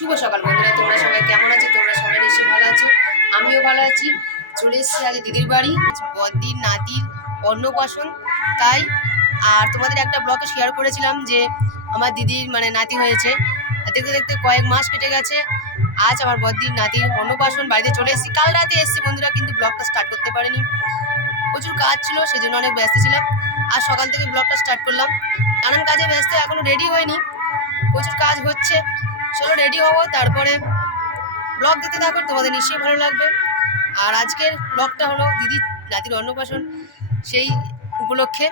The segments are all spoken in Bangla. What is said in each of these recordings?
শুভ সকাল বন্ধুরা, তোমরা সবাই কেমন আছো? তোমরা সবাই নিশ্চয়ই ভালো আছো, আমিও ভালো আছি। চলে এসেছি আজ দিদির বাড়ি, বদ্দির নাতির অন্নপ্রাশন। তাই আর তোমাদের একটা ব্লগে শেয়ার করেছিলাম যে আমার দিদির নাতি হয়েছে। দেখতে দেখতে কয়েক মাস কেটে গেছে। আজ আমার বদ্দির নাতির অন্নপ্রাশন, বাড়িতে চলে এসেছি। কাল রাতে এসেছি বন্ধুরা, কিন্তু ব্লগটা স্টার্ট করতে পারিনি, প্রচুর কাজ ছিল, সেজন্য অনেক ব্যস্ত ছিলাম। আর সকাল থেকে ব্লগটা স্টার্ট করলাম, নানান কাজে ব্যস্ত, এখনো রেডি হয়নি, প্রচুর কাজ হচ্ছে। চলো রেডি হবো, তারপরে ব্লগ দিতে থাকো, তোমাদের নিশ্চয়ই ভালো লাগবে। আর আজকের ব্লগটা হলো দিদির নাতির অন্নপ্রাশন, সেই উপলক্ষে।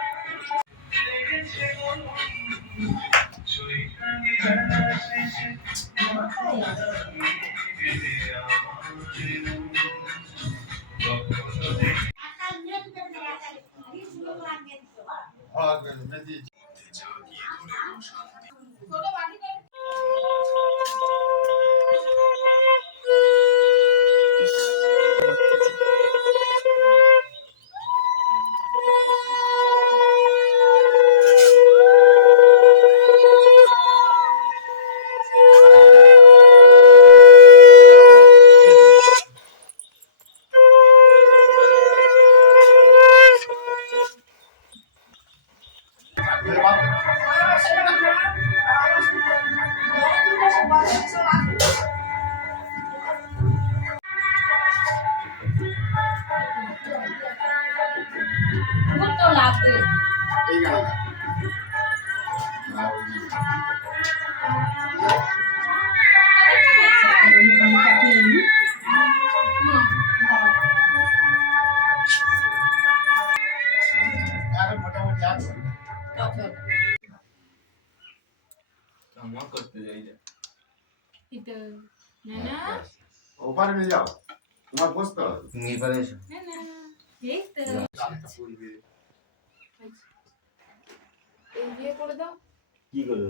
ওপারে নিয়ে যাও, তোমার বসতে হবে। এবারে এসো। কি করবে?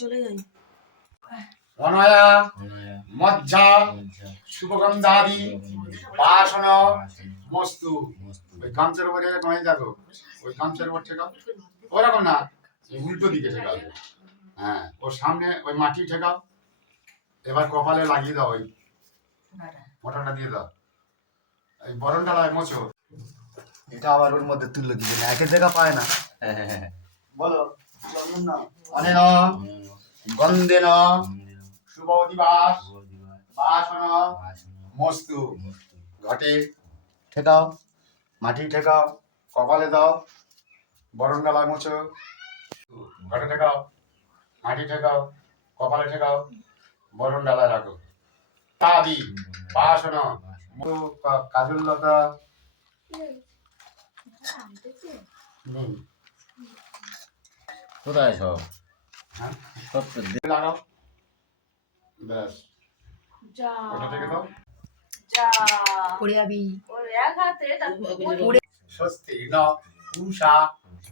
চলে যাই। অনয়া মজ্জা শুভগন্ধাদি বাসন মস্তু। ওই গামছার উপরে নয় দেখো, ওই গামছার উপর ঠেকাও, ওরকম না, উল্টো দিকে ঠেকাও। হ্যাঁ, ওর সামনে ওই মাটি ঠেকাও। এবার কপালে লাগিয়ে দাও, ওই মোটাটা দিয়ে দাও, এই বরণটা মোছো। এটা আবার ওর মধ্যে তুলে দিবে না, একের জায়গা পায় না। বলো অনেন গন্ধেন শুভ দিবাস বাসন মস্তু। ঘটে ঠেকাও, মাটি ঠেকাও, কপালে দাও, বরণ ডালা মোছো। ঘটে ঠেকাও, মাটি ঠেকাও, কপালে ঠেকাও, বরণ ডালা রাখো। তাদি বাসন কাজল লতা কোথায় সব? হ্যাঁ, সব তো লাগাও, ব্যাস। ওটা থেকে দাও। স্বস্তি ন পূষা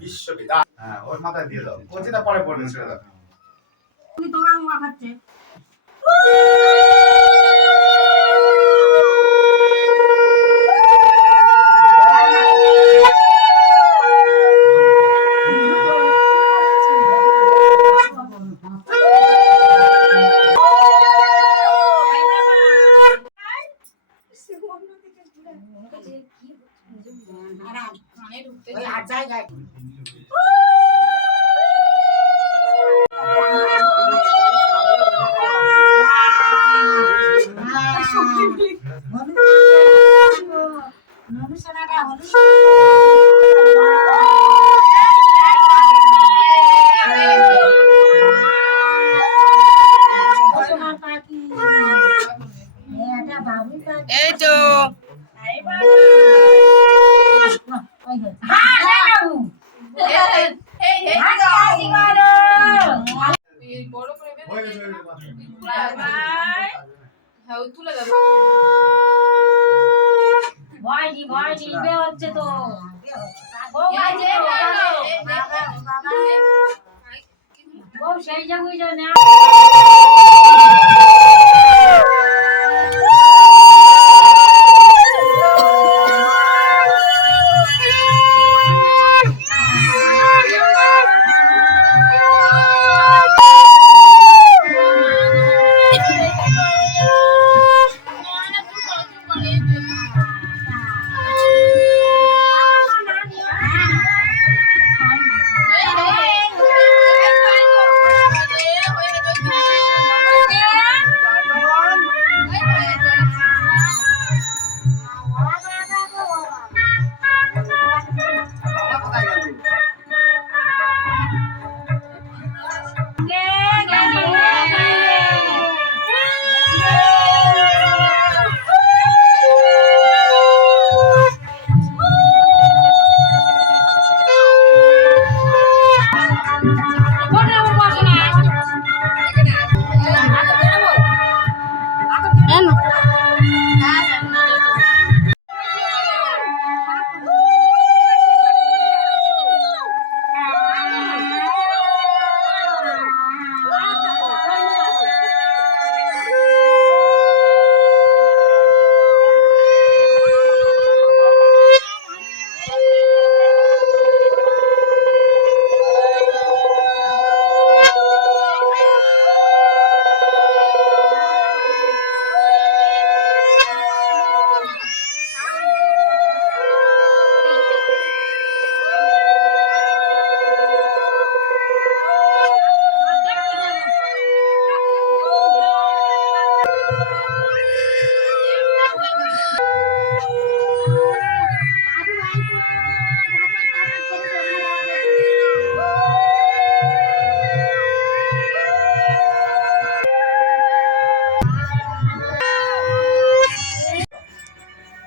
বিশ্ববিদা। হ্যাঁ, ওর মাথায় দিয়ে দাও, ও যেটা পরে পড়বে সেটা দাও। এই তো তুলে দাও। হচ্ছে তো সেই যাবো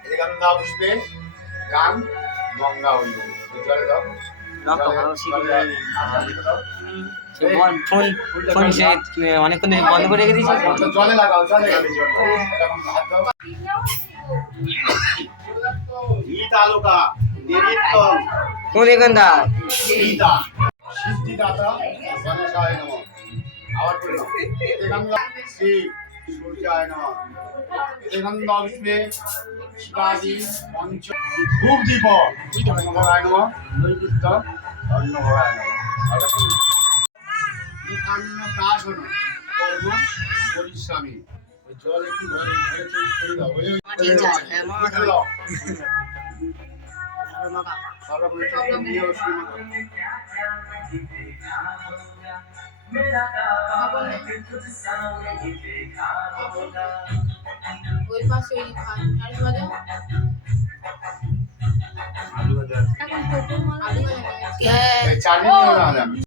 এদিকে আমি দাও পুষ্পে গান গঙ্গা হইল জলে দাও ফোন সে অনেকক্ষণ ধরে বন্ধ করে রেখে দিয়েছি। জলে লাগাও জলে এখন হাত দাও তালুকা কোন এখানটা সীতা সিদ্ধিদাতা গণেশায় নমঃ। আবার বলে নাও একান্দা শ্রী সূর্যায় নমঃ। একান্দা বিষ্ণে শিবাজি পঞ্চ ধূপ দীপ অন্নভরায় নমঃ। নৈবেদ্য অন্নভরায় নমঃ। মুখান্ন প্রাশন কর্ম পরিশ্রমী। ওই জল একটু ঘরে ঘরে ছড়িয়ে দাও ওই ঠিক আছে, হ্যাঁ, মা। ছড়িয়ে দাও সব রকমের চক্র নিয়ে শুরু করো। ওই পাশে ওই আলু ভাজা এই চাটনি নিয়ে না যাবে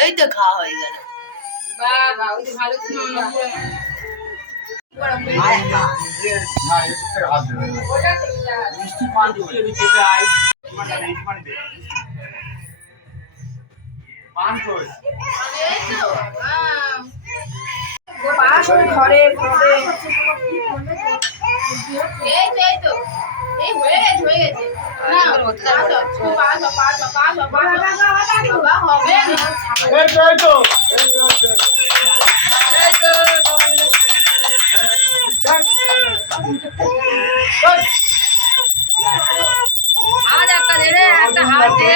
এই তো খাওয়া হয়ে গেল। না এর থেকে হাত দেবে মিষ্টি পান পান কই এই তো আর একটা দে রে, একটা হাত দে।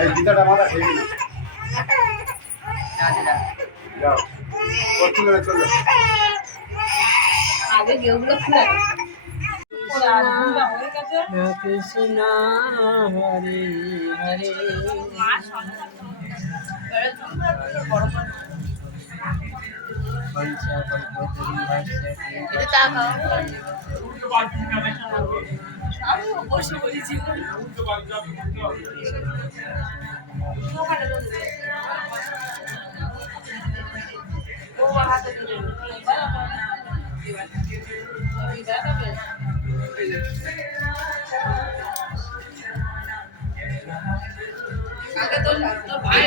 এই গীতাটা মাথা খেয়ে না যাও চলে চলে আগে গেউগুলো খুলে কৃষ্ণ হরে হরে এটা তাকাও। আগে তো ভাই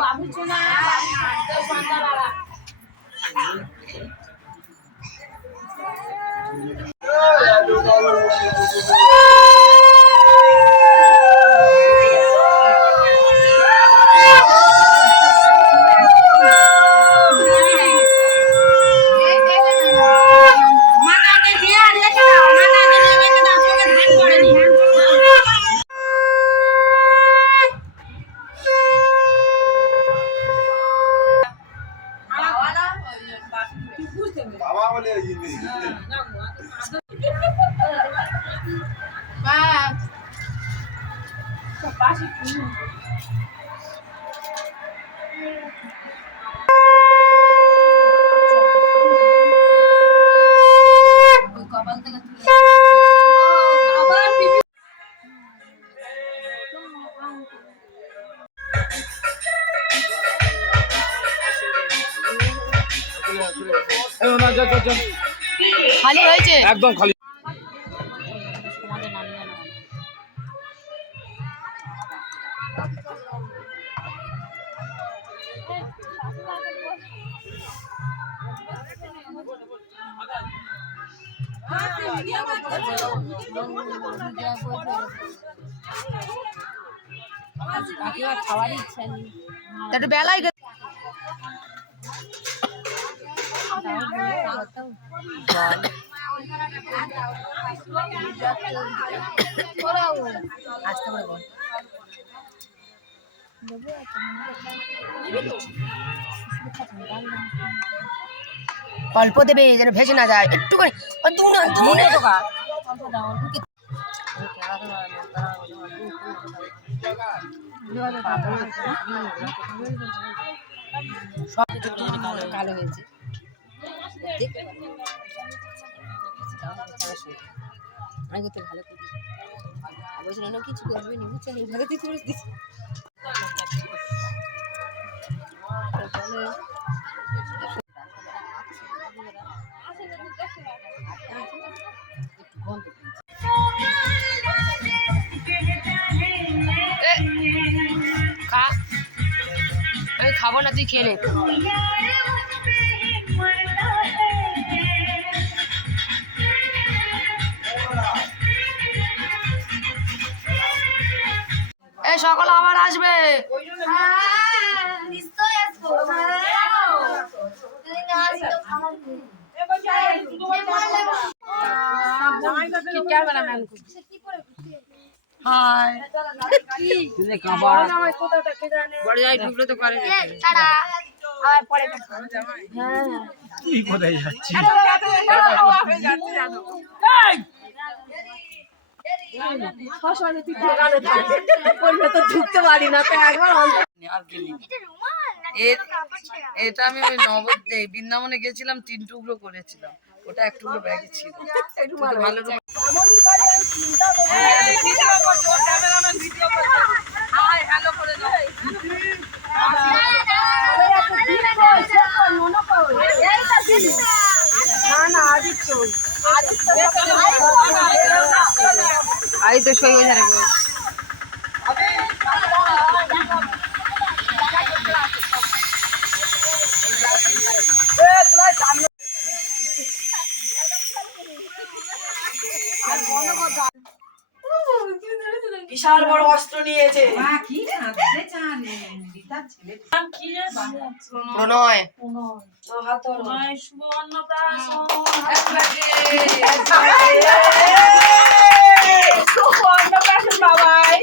বাবু চুনা খালি হয়েছে একদম খালি। একটু বেলায় আসতে করে বল অল্প দেবে যেন ভেসে না যায় একটুখানি সব কালো হয়েছে আগে তো ভালো করে বলছিলাম না কিছু করবে নি বুঝছেন ভালো তুই তুলে দিচ্ছি খা আমি খাবো না তুই খেয়ে নে এই সকালে আবার আসবে তুই কোথায় যাচ্ছিস? ঢুকতে পারি না একবার এটা আমি ওই নবদ্বীপ বৃন্দাবনে গেছিলাম 3 টুকরো করেছিলাম ওটা 1 টুকরো ব্যাগে ছিল কিন্তু ভালো আই তো সই হয়ে যাবে বিশাল বড় অস্ত্র নিয়েছে প্রণয় শুভ অন্নপ্রাশন বাবাই